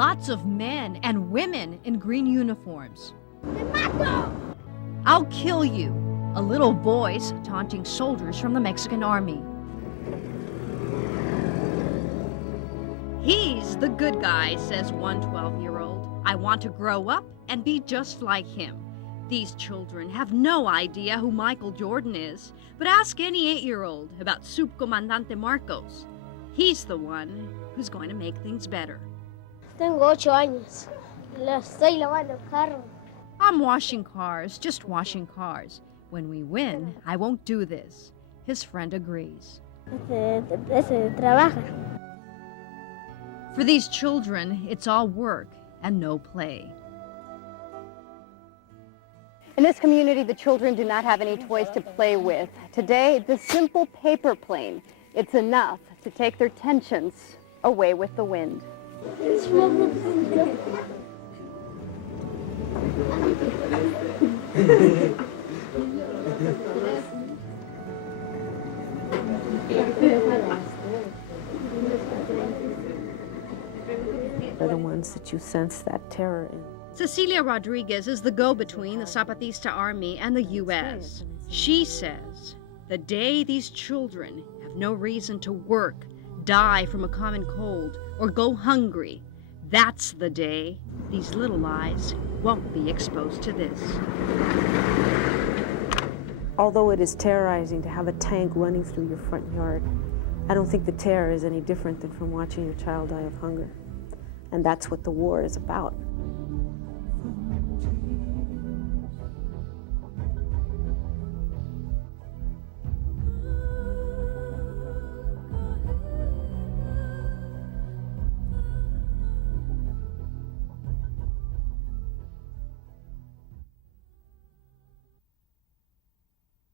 Lots of men and women in green uniforms. I'll kill you, a little voice taunting soldiers from the Mexican army. He's the good guy, says one 12-year-old. I want to grow up and be just like him. These children have no idea who Michael Jordan is, but ask any 8-year-old about Subcomandante Marcos. He's the one who's going to make things better. Tengo 8 años. Estoy lavando el carro. I'm washing cars, just washing cars. When we win, I won't do this. His friend agrees. Ese trabaja. For these children, it's all work and no play. In this community, the children do not have any toys to play with. Today, the simple paper plane, it's enough to take their tensions away with the wind. They're the ones that you sense that terror in. Cecilia Rodriguez is the go-between the Zapatista Army and the U.S. She says the day these children have no reason to work, die from a common cold, or go hungry, that's the day these little eyes won't be exposed to this. Although it is terrorizing to have a tank running through your front yard, I don't think the terror is any different than from watching your child die of hunger. And that's what the war is about.